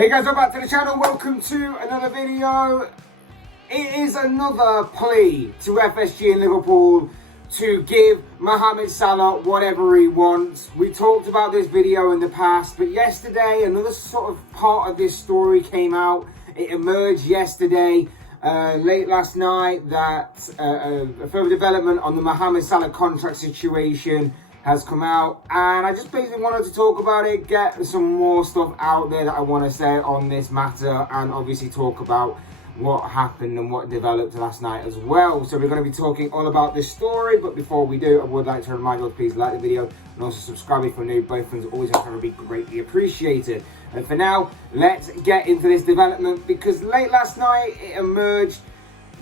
Hey guys, welcome back to the channel. Welcome to another video. It is another plea to FSG and Liverpool to give Mohammed Salah whatever he wants. We talked about this video in the past, but yesterday another sort of part of this story came out. It emerged yesterday, late last night, that a further development on the Mohammed Salah contract situation has come out, and I just basically wanted to talk about it, get some more stuff out there that I want to say on this matter, and obviously talk about what happened and what developed last night as well. So we're going to be talking all about this story, but before we do, I would like to remind you all to please like the video and also subscribe if you're new. Both things always have to be greatly appreciated. And for now, let's get into this development, because late last night it emerged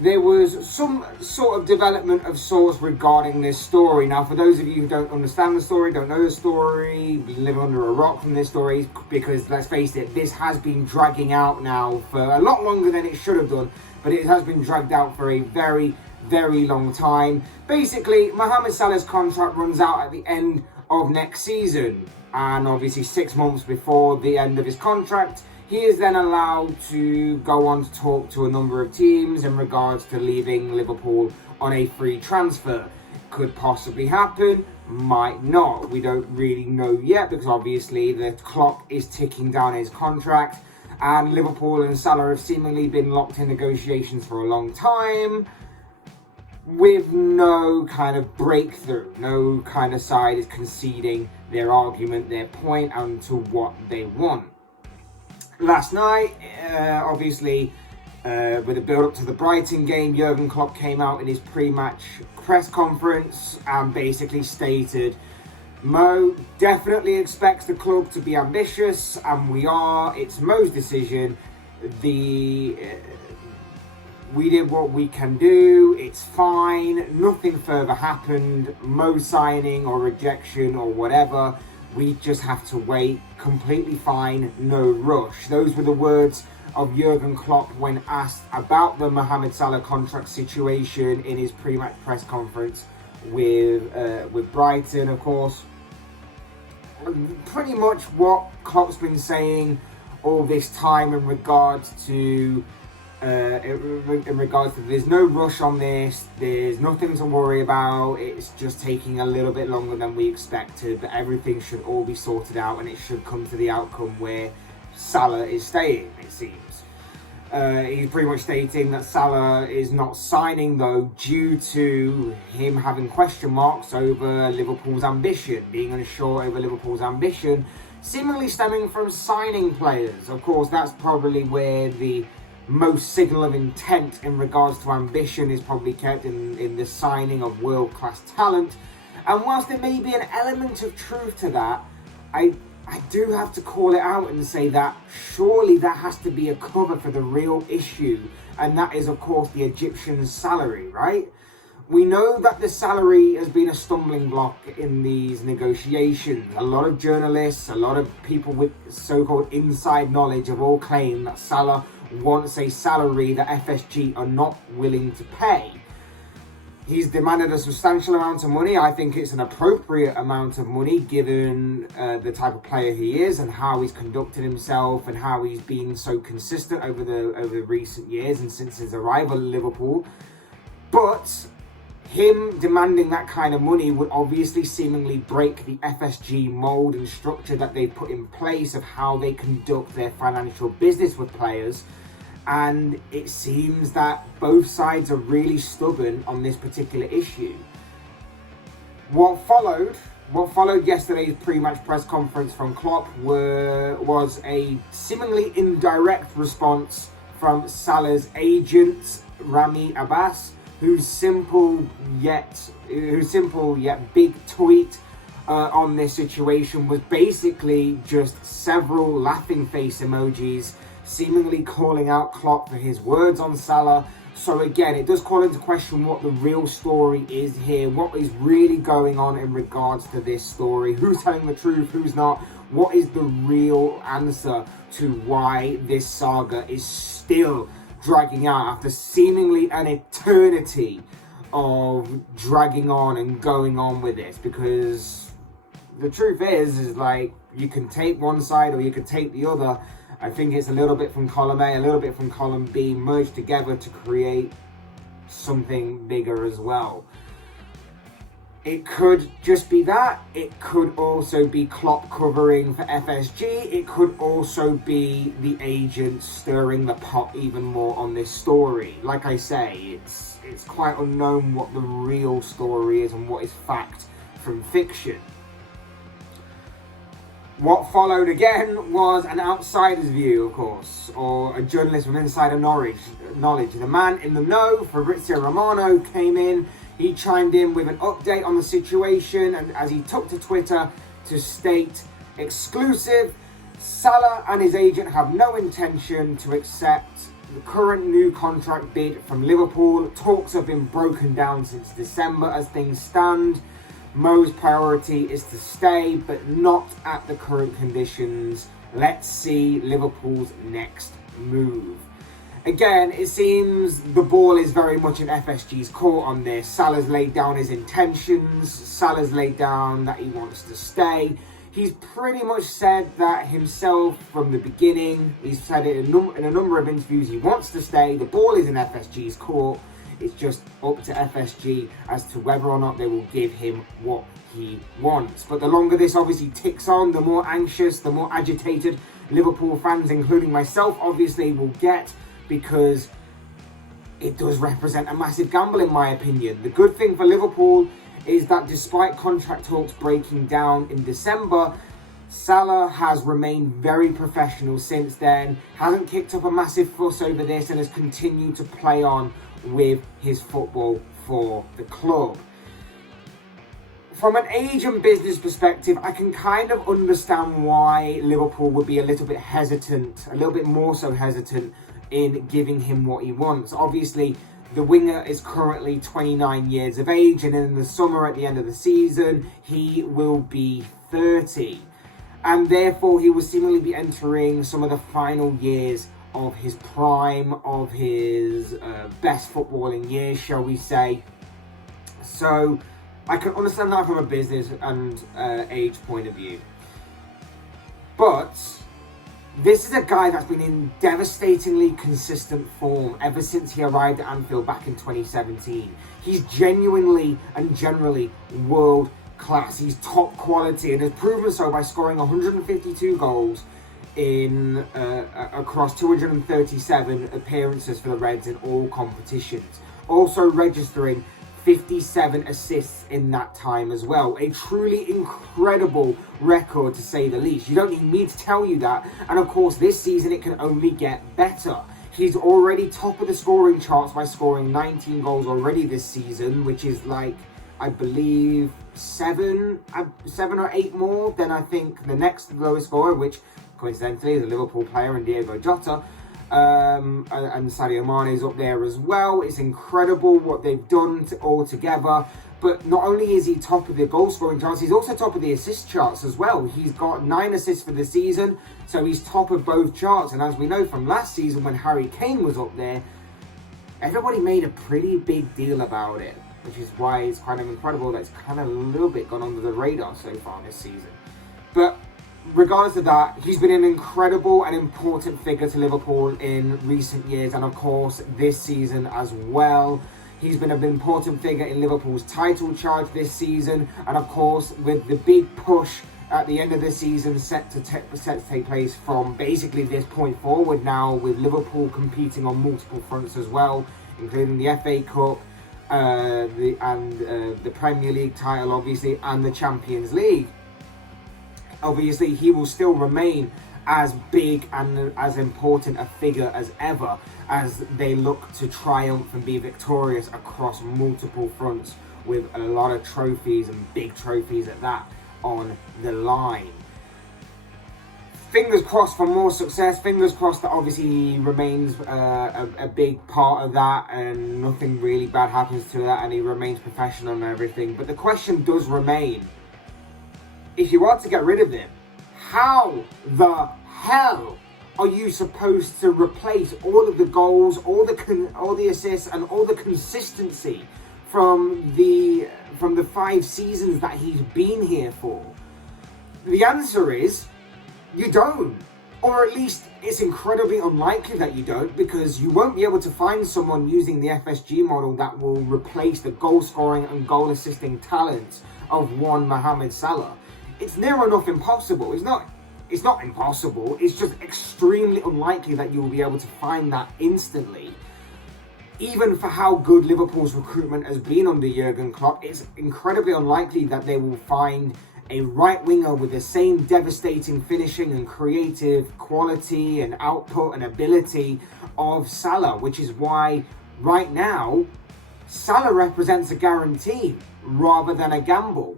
there was some sort of development of sorts regarding this story. Now, for those of you who don't understand the story, don't know the story, live under a rock from this story, because let's face it, this has been dragging out now for a lot longer than it should have done, but it has been dragged out for a very, very long time. Basically, Mohammed Salah's contract runs out at the end of next season, and obviously 6 months before the end of his contract, he is then allowed to go on to talk to a number of teams in regards to leaving Liverpool on a free transfer. Could possibly happen, might not. We don't really know yet, because obviously the clock is ticking down his contract, and Liverpool and Salah have seemingly been locked in negotiations for a long time with no kind of breakthrough. No kind of side is conceding their argument, their point, and to what they want. Last night, obviously, with the build-up to the Brighton game, Jurgen Klopps came out in his pre-match press conference and basically stated, Mo definitely expects the club to be ambitious, and we are. It's Mo's decision. We did what we can do. It's fine. Nothing further happened. Mo signing or rejection or whatever. We just have to wait. Completely fine, no rush. Those were the words of Jurgen Klopp when asked about the Mohammed Salah contract situation in his pre-match press conference with Brighton, of course. Pretty much what Klopp's been saying all this time in regards to there's no rush on this, there's nothing to worry about, it's just taking a little bit longer than we expected, but everything should all be sorted out and it should come to the outcome where Salah is staying, it seems. He's pretty much stating that Salah is not signing though due to him having question marks over Liverpool's ambition, being unsure over Liverpool's ambition, seemingly stemming from signing players. Of course, that's probably where the most signal of intent in regards to ambition is probably kept in the signing of world-class talent. And whilst there may be an element of truth to that, I do have to call it out and say that surely that has to be a cover for the real issue, and that is of course the Egyptian's salary, right? We know that the salary has been a stumbling block in these negotiations. A lot of journalists, a lot of people with so-called inside knowledge have all claimed that Salah wants a salary that FSG are not willing to pay. He's demanded a substantial amount of money. I think it's an appropriate amount of money given the type of player he is and how he's conducted himself and how he's been so consistent over the recent years and since his arrival at Liverpool. But him demanding that kind of money would obviously seemingly break the FSG mold and structure that they put in place of how they conduct their financial business with players. And it seems that both sides are really stubborn on this particular issue. What followed yesterday's pre-match press conference from Klopp was a seemingly indirect response from Salah's agent, Rami Abbas, whose simple yet big tweet on this situation was basically just several laughing face emojis, seemingly calling out Klopp for his words on Salah. So again, it does call into question what the real story is here, what is really going on in regards to this story, who's telling the truth, who's not, what is the real answer to why this saga is still dragging out after seemingly an eternity of dragging on and going on with this. Because the truth is like, you can take one side or you can take the other, I think it's a little bit from column A, a little bit from column B, merged together to create something bigger as well. It could just be that. It could also be Klopp covering for FSG. It could also be the agent stirring the pot even more on this story. Like I say, it's quite unknown what the real story is and what is fact from fiction. What followed again was an outsider's view, of course, or a journalist with insider knowledge. The man in the know, Fabrizio Romano, came in. He chimed in with an update on the situation, and as he took to Twitter to state, exclusive, Salah and his agent have no intention to accept the current new contract bid from Liverpool. Talks have been broken down since December as things stand. Mo's priority is to stay, but not at the current conditions. Let's see Liverpool's next move. Again, it seems the ball is very much in FSG's court on this. Salah's laid down his intentions. Salah's laid down that he wants to stay. He's pretty much said that himself from the beginning. He's said it in a number of interviews. He wants to stay. The ball is in FSG's court. It's just up to FSG as to whether or not they will give him what he wants. But the longer this obviously ticks on, the more anxious, the more agitated Liverpool fans, including myself, obviously will get, because it does represent a massive gamble in my opinion. The good thing for Liverpool is that despite contract talks breaking down in December, Salah has remained very professional since then, hasn't kicked up a massive fuss over this, and has continued to play on with his football for the club. From an age and business perspective, I can kind of understand why Liverpool would be a little bit hesitant, a little bit more so hesitant in giving him what he wants. Obviously, the winger is currently 29 years of age, and in the summer at the end of the season, he will be 30. And therefore, he will seemingly be entering some of the final years of his prime, of his best footballing years, shall we say. So I can understand that from a business and age point of view. But this is a guy that's been in devastatingly consistent form ever since he arrived at Anfield back in 2017. He's genuinely and generally world class. He's top quality and has proven so by scoring 152 goals in across 237 appearances for the Reds in all competitions. Also registering 57 assists in that time as well. A truly incredible record, to say the least. You don't need me to tell you that. And of course, this season it can only get better. He's already top of the scoring charts by scoring 19 goals already this season, which is like, I believe, seven or eight more than I think the next lowest scorer, which coincidentally is a Liverpool player in Diego Jota. And Sadio Mane is up there as well. It's incredible what they've done all together. But not only is he top of the goal scoring charts, he's also top of the assist charts as well. He's got 9 assists for the season, so he's top of both charts. And as we know from last season when Harry Kane was up there, everybody made a pretty big deal about it, which is why it's kind of incredible that it's kind of a little bit gone under the radar so far this season. But regardless of that, he's been an incredible and important figure to Liverpool in recent years, and of course this season as well. He's been an important figure in Liverpool's title charge this season, and of course with the big push at the end of the season set to take place from basically this point forward now, with Liverpool competing on multiple fronts as well, including the FA Cup, the Premier League title obviously, and the Champions League. Obviously, he will still remain as big and as important a figure as ever as they look to triumph and be victorious across multiple fronts, with a lot of trophies, and big trophies at that, on the line. Fingers crossed for more success. Fingers crossed that obviously he remains a big part of that and nothing really bad happens to that and he remains professional and everything. But the question does remain, if you are to get rid of him, how the hell are you supposed to replace all of the goals, all the assists, and all the consistency from the 5 seasons that he's been here for? The answer is, you don't. Or at least it's incredibly unlikely that you don't, because you won't be able to find someone using the FSG model that will replace the goal scoring and goal assisting talents of one Mohammed Salah. It's near enough impossible. It's not impossible, it's just extremely unlikely that you will be able to find that instantly. Even for how good Liverpool's recruitment has been under Jurgen Klopp, it's incredibly unlikely that they will find a right winger with the same devastating finishing and creative quality and output and ability of Salah, which is why right now Salah represents a guarantee rather than a gamble.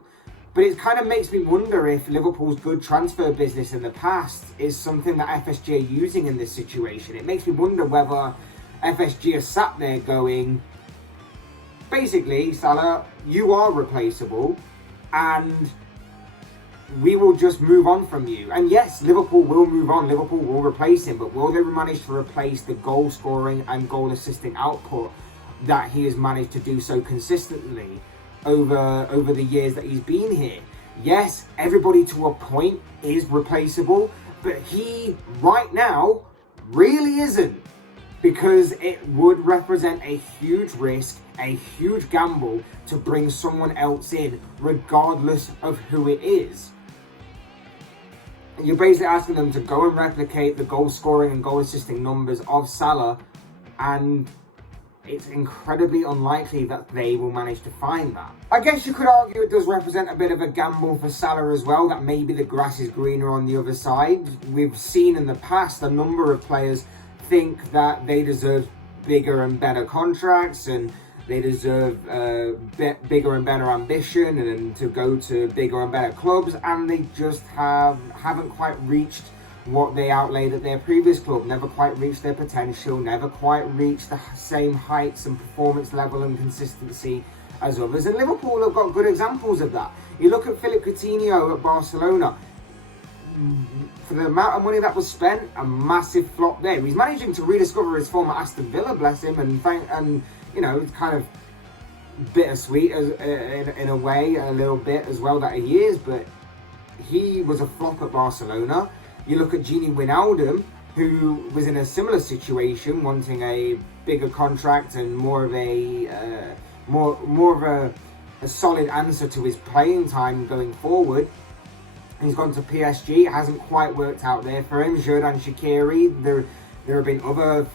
But it kind of makes me wonder if Liverpool's good transfer business in the past is something that FSG are using in this situation. It makes me wonder whether FSG are sat there going, basically, Salah, you are replaceable, and we will just move on from you. And yes, Liverpool will move on, Liverpool will replace him, but will they manage to replace the goal scoring and goal assisting output that he has managed to do so consistently over the years that he's been here? Yes, everybody to a point is replaceable, but he right now really isn't, because it would represent a huge risk, a huge gamble to bring someone else in regardless of who it is. You're basically asking them to go and replicate the goal scoring and goal assisting numbers of Salah, and it's incredibly unlikely that they will manage to find that. I guess you could argue it does represent a bit of a gamble for Salah as well, that maybe the grass is greener on the other side. We've seen in the past a number of players think that they deserve bigger and better contracts, and they deserve bigger and better ambition, and to go to bigger and better clubs, and they just haven't quite reached what they outlaid at their previous club, never quite reached their potential, never quite reached the same heights and performance level and consistency as others. And Liverpool have got good examples of that. You look at Philippe Coutinho at Barcelona. For the amount of money that was spent, a massive flop there. He's managing to rediscover his form at Aston Villa, bless him, and you know, it's kind of bittersweet in a way, a little bit as well that he is, but he was a flop at Barcelona. You look at Gini Wijnaldum, who was in a similar situation, wanting a bigger contract and more of a solid answer to his playing time going forward. He's gone to PSG. It hasn't quite worked out there for him. Xherdan Shaqiri. There have been other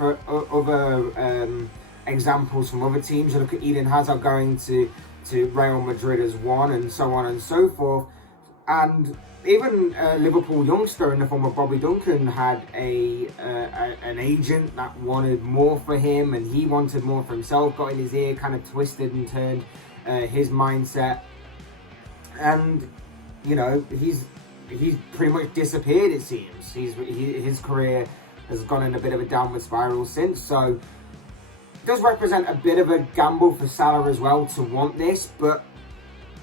examples from other teams. You look at Eden Hazard going to Real Madrid as one, and so on and so forth. And even Liverpool youngster in the form of Bobby Duncan had an agent that wanted more for him, and he wanted more for himself. Got in his ear, kind of twisted and turned his mindset, and you know, he's pretty much disappeared, it seems. His career has gone in a bit of a downward spiral since, so it does represent a bit of a gamble for Salah as well to want this, but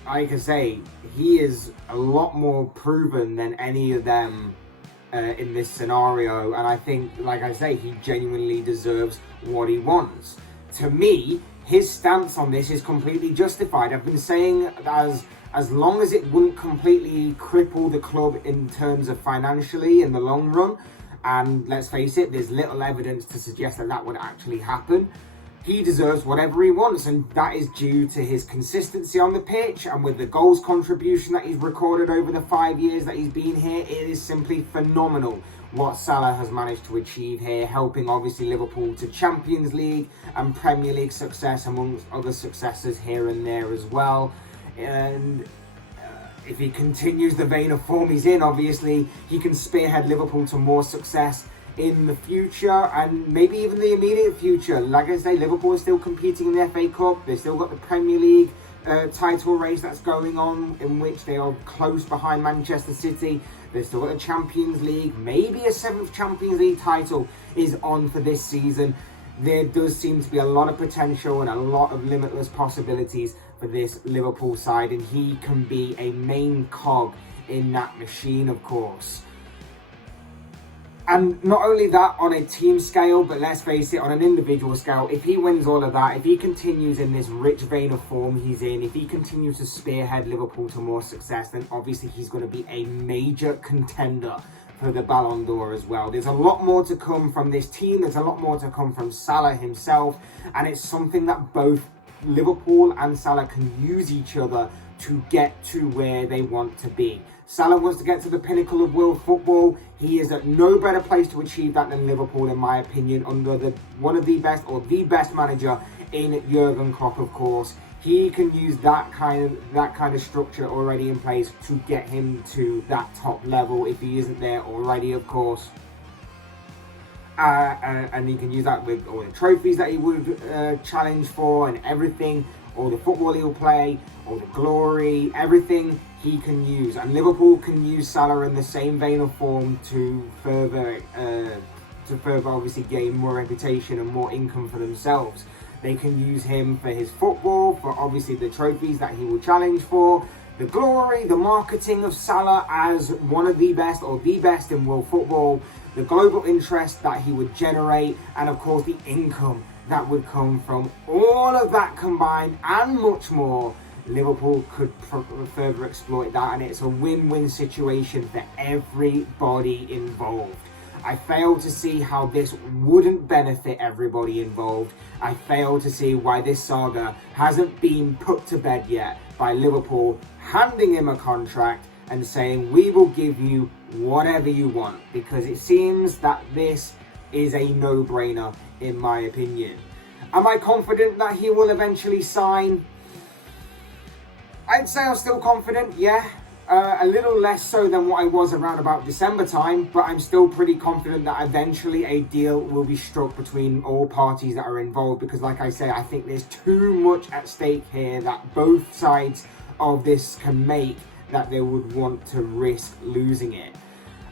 like I say, he is a lot more proven than any of them in this scenario, and I think, like I say, he genuinely deserves what he wants. To me, his stance on this is completely justified. I've been saying as long as it wouldn't completely cripple the club in terms of financially in the long run, and let's face it, there's little evidence to suggest that that would actually happen, he deserves whatever he wants, and that is due to his consistency on the pitch, and with the goals contribution that he's recorded over the 5 years that he's been here, it is simply phenomenal what Salah has managed to achieve here, helping obviously Liverpool to Champions League and Premier League success, amongst other successes here and there as well. And if he continues the vein of form he's in, obviously he can spearhead Liverpool to more success in the future, and maybe even the immediate future. Like I say, Liverpool is still competing in the FA Cup. They've still got the Premier League title race that's going on, in which they are close behind Manchester City. They've still got the Champions League. Maybe a 7th Champions League title is on for this season. There does seem to be a lot of potential and a lot of limitless possibilities for this Liverpool side, and he can be a main cog in that machine, of course. And not only that on a team scale, but let's face it, on an individual scale, if he wins all of that, if he continues in this rich vein of form he's in, if he continues to spearhead Liverpool to more success, then obviously he's going to be a major contender for the Ballon d'Or as well. There's a lot more to come from this team. There's a lot more to come from Salah himself. And it's something that both Liverpool and Salah can use each other to get to where they want to be. Salah wants to get to the pinnacle of world football. He is at no better place to achieve that than Liverpool, in my opinion, under one of the best, or the best manager in Jurgen Klopps, of course. He can use that kind of structure already in place to get him to that top level if he isn't there already, of course. And he can use that with all the trophies that he would challenge for and everything, all the football he'll play, all the glory, everything he can use. And Liverpool can use Salah in the same vein of form to further obviously gain more reputation and more income for themselves. They can use him for his football, for obviously the trophies that he will challenge for, the glory, the marketing of Salah as one of the best or the best in world football, the global interest that he would generate, and of course the income that would come from all of that combined and much more. Liverpool could further exploit that, and it's a win-win situation for everybody involved. I fail to see how this wouldn't benefit everybody involved. I fail to see why this saga hasn't been put to bed yet by Liverpool handing him a contract and saying, we will give you whatever you want, because it seems that this is a no-brainer in my opinion. Am I confident that he will eventually sign? I'd say I'm still confident, yeah. A little less so than what I was around about December time, but I'm still pretty confident that eventually a deal will be struck between all parties that are involved, because like I say, I think there's too much at stake here that both sides of this can make that they would want to risk losing it.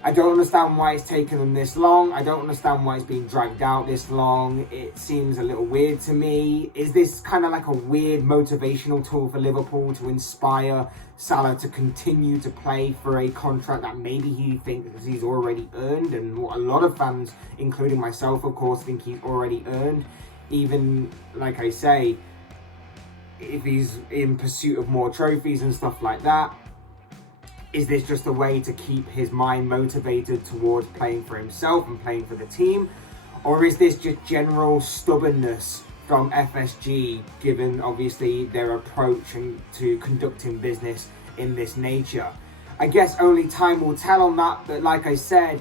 I don't understand why it's taken them this long. I don't understand why it's been dragged out this long. It seems a little weird to me. Is this kind of like a weird motivational tool for Liverpool to inspire Salah to continue to play for a contract that maybe he thinks he's already earned, and what a lot of fans, including myself, of course, think he's already earned? Even, like I say, if he's in pursuit of more trophies and stuff like that. Is this just a way to keep his mind motivated towards playing for himself and playing for the team? Or is this just general stubbornness from FSG, given obviously their approach to conducting business in this nature? I guess only time will tell on that, but like I said,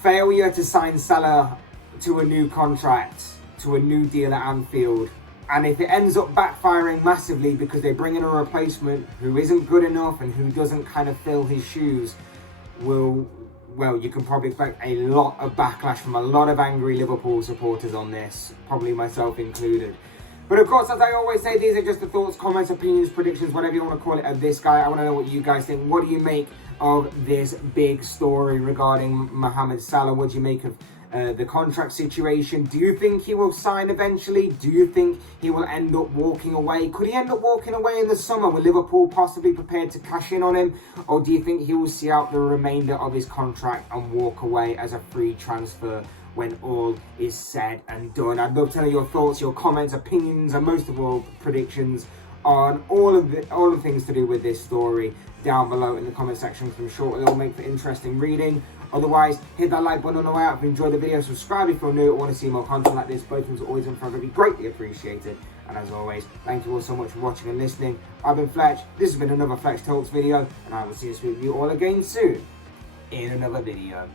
failure to sign Salah to a new contract, to a new deal at Anfield, and if it ends up backfiring massively because they bring in a replacement who isn't good enough and who doesn't kind of fill his shoes, well, you can probably expect a lot of backlash from a lot of angry Liverpool supporters on this, probably myself included. But of course, as I always say, these are just the thoughts, comments, opinions, predictions, whatever you want to call it, of this guy. I want to know what you guys think. What do you make of this big story regarding Mohammed Salah? What do you make of the contract situation? Do you think he will sign eventually? Do you think he will end up walking away? Could he end up walking away in the summer? Will Liverpool possibly prepared to cash in on him? Or do you think he will see out the remainder of his contract and walk away as a free transfer when all is said and done? I'd love to know your thoughts, your comments, opinions, and most of all, predictions on all of the things to do with this story down below in the comment section, because I'm sure it'll make for interesting reading. Otherwise, hit that like button on the way out if you enjoyed the video. Subscribe if you're new or want to see more content like this. Both things are always and forever be greatly appreciated. And as always, thank you all so much for watching and listening. I've been Fletch. This has been another Fletch Talks video, and I will see you all again soon in another video.